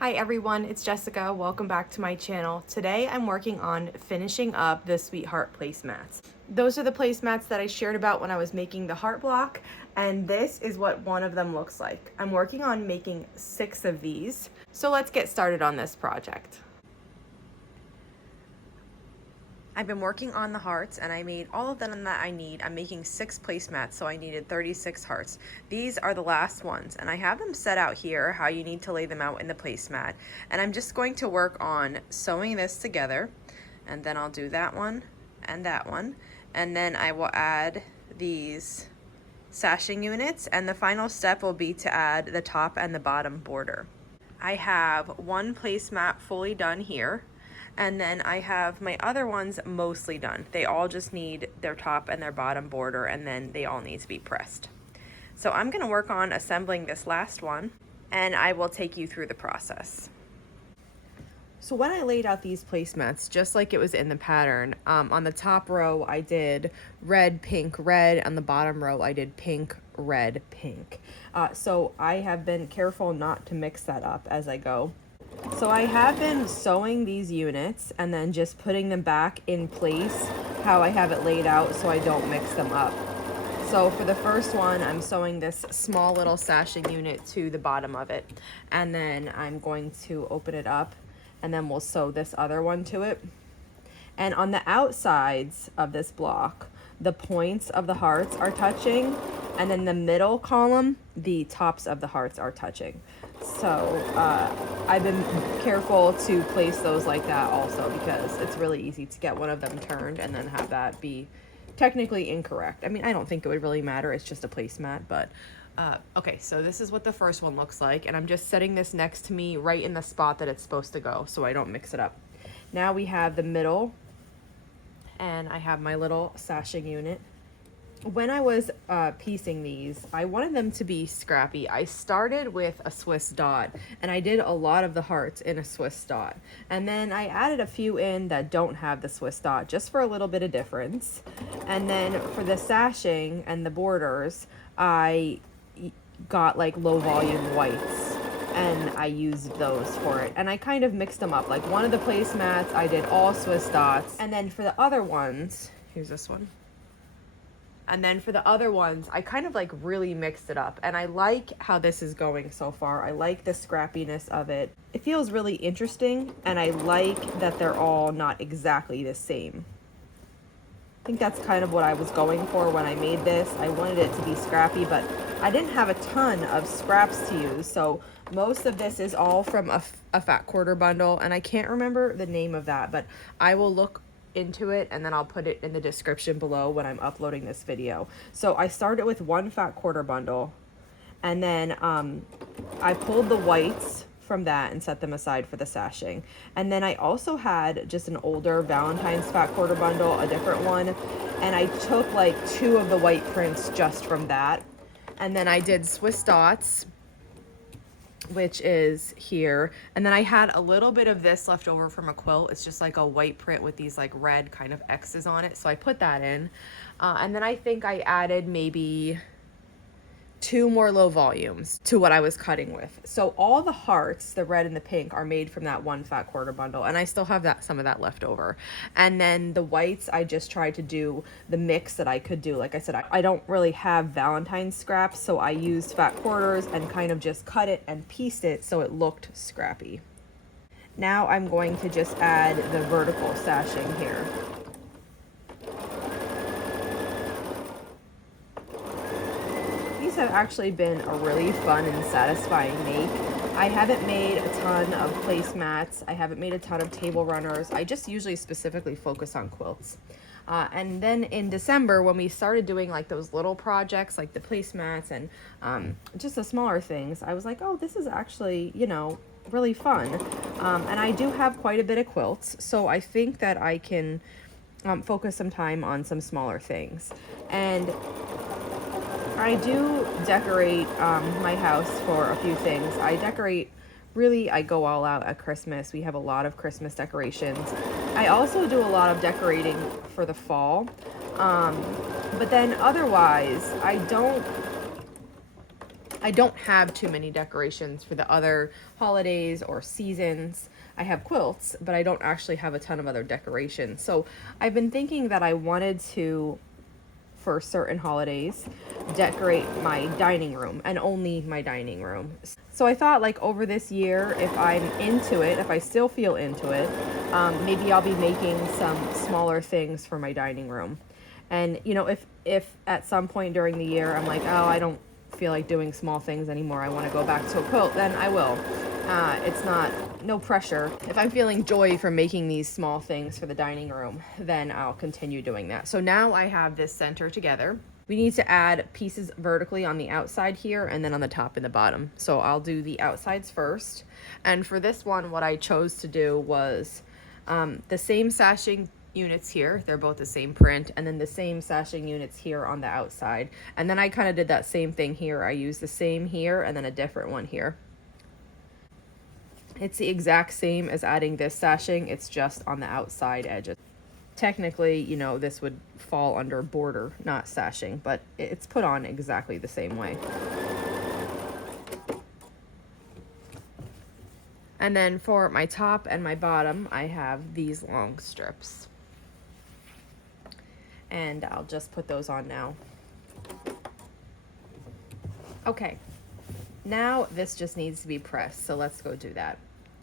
Hi everyone, it's Jessica. Welcome back to my channel. Today I'm working on finishing up the Sweetheart placemats. Those are the placemats that I shared about when I was making the heart block, and this is what one of them looks like. I'm working on making 6 of these, so let's get started on this project. I've been working on the hearts and I made all of them that I need. I'm making 6 placemats, so I needed 36 hearts. These are the last ones and I have them set out here, how you need to lay them out in the placemat. And I'm just going to work on sewing this together, and then I'll do that one and that one. And then I will add these sashing units, and the final step will be to add the top and the bottom border. I have one placemat fully done here. And then I have my other ones mostly done. They all just need their top and their bottom border, and then they all need to be pressed. So I'm gonna work on assembling this last one, and I will take you through the process. So when I laid out these placemats, just like it was in the pattern, on the top row I did red, pink, red. On the bottom row I did pink, red, pink. So I have been careful not to mix that up as I go. So I have been sewing these units and then just putting them back in place how I have it laid out so I don't mix them up. So for the first one, I'm sewing this small little sashing unit to the bottom of it, and then I'm going to open it up and then we'll sew this other one to it. And on the outsides of this block, the points of the hearts are touching, and then the middle column, the tops of the hearts are touching. So I've been careful to place those like that also, because it's really easy to get one of them turned and then have that be technically incorrect. I mean, I don't think it would really matter. It's just a placemat, but okay, so this is what the first one looks like, and I'm just setting this next to me right in the spot that it's supposed to go so I don't mix it up. Now we have the middle, and I have my little sashing unit. When I was piecing these, I wanted them to be scrappy. I started with a Swiss dot, and I did a lot of the hearts in a Swiss dot. And then I added a few in that don't have the Swiss dot, just for a little bit of difference. And then for the sashing and the borders, I got like low volume whites, and I used those for it. And I kind of mixed them up. Like one of the placemats, I did all Swiss dots. And then for the other ones, here's this one. And then for the other ones, I kind of like really mixed it up. And I like how this is going so far. I like the scrappiness of it. It feels really interesting, and I like that they're all not exactly the same. I think that's kind of what I was going for when I made this. I wanted it to be scrappy, but I didn't have a ton of scraps to use. So most of this is all from a fat quarter bundle, and I can't remember the name of that, but I will look into it and then I'll put it in the description below when I'm uploading this video. So I started with one fat quarter bundle, and then I pulled the whites from that and set them aside for the sashing. And then I also had just an older Valentine's fat quarter bundle, a different one, and I took like 2 of the white prints just from that. And then I did Swiss dots, which is here, and then I had a little bit of this left over from a quilt. It's just like a white print with these like red kind of X's on it, so I put that in. And then I think I added maybe 2 more low volumes to what I was cutting with. So all the hearts, the red and the pink, are made from that one fat quarter bundle, and I still have some of that left over. And then the whites, I just tried to do the mix that I could do. Like I said, I don't really have Valentine scraps, so I used fat quarters and kind of just cut it and pieced it so it looked scrappy. Now I'm going to just add the vertical sashing here. Have actually been a really fun and satisfying make. I haven't made a ton of placemats. I haven't made a ton of table runners. I just usually specifically focus on quilts. And then in December, when we started doing like those little projects like the placemats and just the smaller things, I was like, oh, this is actually, you know, really fun. And I do have quite a bit of quilts, so I think that I can focus some time on some smaller things. And I do decorate my house for a few things. I decorate, really, I go all out at Christmas. We have a lot of Christmas decorations. I also do a lot of decorating for the fall. But then otherwise, I don't I don't have too many decorations for the other holidays or seasons. I have quilts, but I don't actually have a ton of other decorations. So I've been thinking that I wanted to, for certain holidays, decorate my dining room and only my dining room. So I thought, like, over this year, if I'm into it, if I still feel into it, maybe I'll be making some smaller things for my dining room. And you know, if at some point during the year I'm like, oh, I don't feel like doing small things anymore, I want to go back to a quilt, then I will. It's not, no pressure. If I'm feeling joy from making these small things for the dining room, then I'll continue doing that. So now I have this center together. We need to add pieces vertically on the outside here and then on the top and the bottom. So I'll do the outsides first. And for this one, what I chose to do was the same sashing units here, they're both the same print, and then the same sashing units here on the outside. And then I kind of did that same thing here. I used the same here and then a different one here. It's the exact same as adding this sashing, it's just on the outside edges. Technically, you know, this would fall under border, not sashing, but it's put on exactly the same way. And then for my top and my bottom, I have these long strips. And I'll just put those on now. Okay, now this just needs to be pressed, so let's go do that.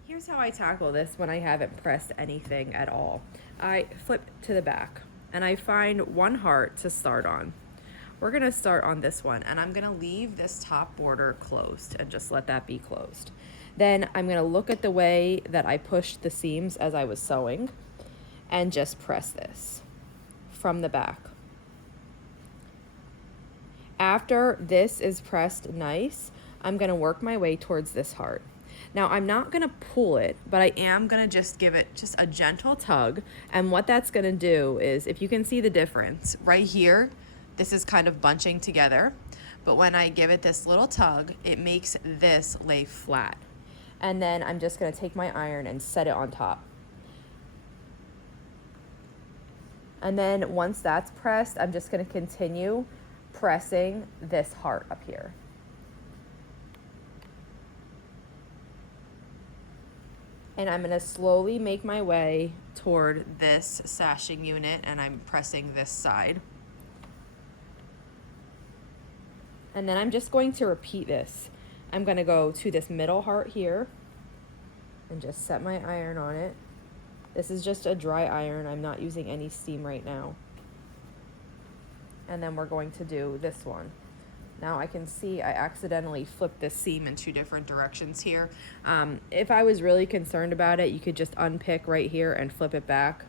Here's how I tackle this when I haven't pressed anything at all. I flip to the back and I find one heart to start on. We're gonna start on this one, and I'm gonna leave this top border closed and just let that be closed. Then I'm gonna look at the way that I pushed the seams as I was sewing and just press this from the back. After this is pressed nice, I'm gonna work my way towards this heart. Now I'm not gonna pull it, but I am gonna just give it just a gentle tug. And what that's gonna do is, if you can see the difference, right here, this is kind of bunching together. But when I give it this little tug, it makes this lay flat. And then I'm just gonna take my iron and set it on top. And then once that's pressed, I'm just gonna continue pressing this heart up here. And I'm gonna slowly make my way toward this sashing unit, and I'm pressing this side. And then I'm just going to repeat this. I'm gonna go to this middle heart here and just set my iron on it. This is just a dry iron. I'm not using any steam right now. And then we're going to do this one. Now I can see I accidentally flipped this seam in two different directions here. If I was really concerned about it, you could just unpick right here and flip it back.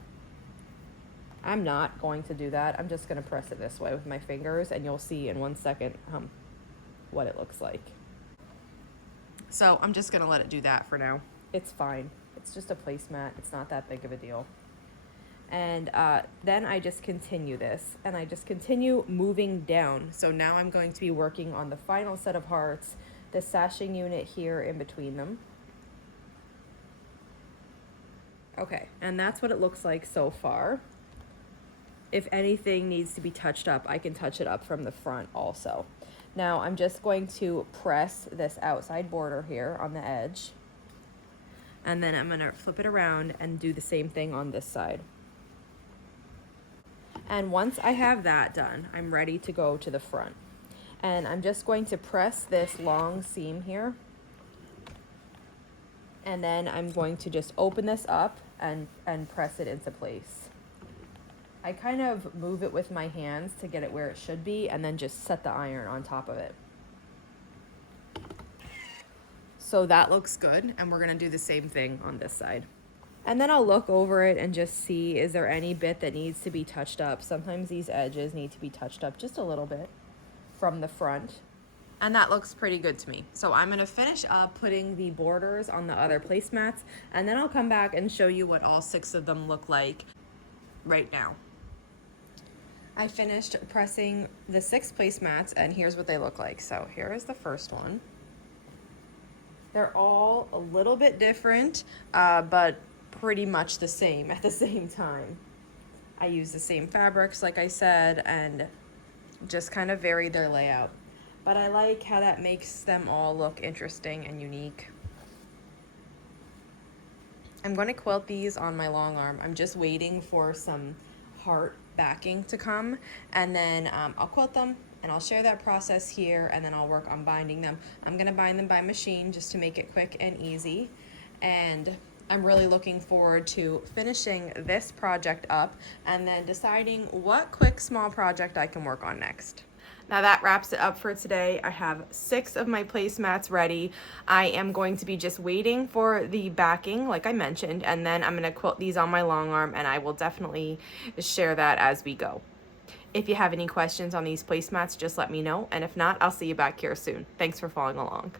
I'm not going to do that. I'm just gonna press it this way with my fingers, and you'll see in 1 second what it looks like. So I'm just gonna let it do that for now. It's fine. It's just a placemat. It's not that big of a deal. And then I just continue this, and I just continue moving down. So now I'm going to be working on the final set of hearts, the sashing unit here in between them. Okay, and that's what it looks like so far. If anything needs to be touched up, I can touch it up from the front also. Now I'm just going to press this outside border here on the edge, and then I'm gonna flip it around and do the same thing on this side. And once I have that done, I'm ready to go to the front. And I'm just going to press this long seam here. And then I'm going to just open this up and press it into place. I kind of move it with my hands to get it where it should be, and then just set the iron on top of it. So that looks good, and we're gonna do the same thing on this side. And then I'll look over it and just see, is there any bit that needs to be touched up? Sometimes these edges need to be touched up just a little bit from the front. And that looks pretty good to me. So I'm gonna finish up putting the borders on the other placemats, and then I'll come back and show you what all 6 of them look like right now. I finished pressing the 6 placemats, and here's what they look like. So here is the first one. They're all a little bit different, but pretty much the same at the same time. I use the same fabrics, like I said, and just kind of vary their layout. but I like how that makes them all look interesting and unique. I'm going to quilt these on my long arm. I'm just waiting for some heart backing to come, and then I'll quilt them and I'll share that process here, and then I'll work on binding them. I'm going to bind them by machine just to make it quick and easy, and I'm really looking forward to finishing this project up and then deciding what quick small project I can work on next. Now that wraps it up for today. I have 6 of my placemats ready. I am going to be just waiting for the backing, like I mentioned, and then I'm gonna quilt these on my long arm, and I will definitely share that as we go. If you have any questions on these placemats, just let me know, and if not, I'll see you back here soon. Thanks for following along.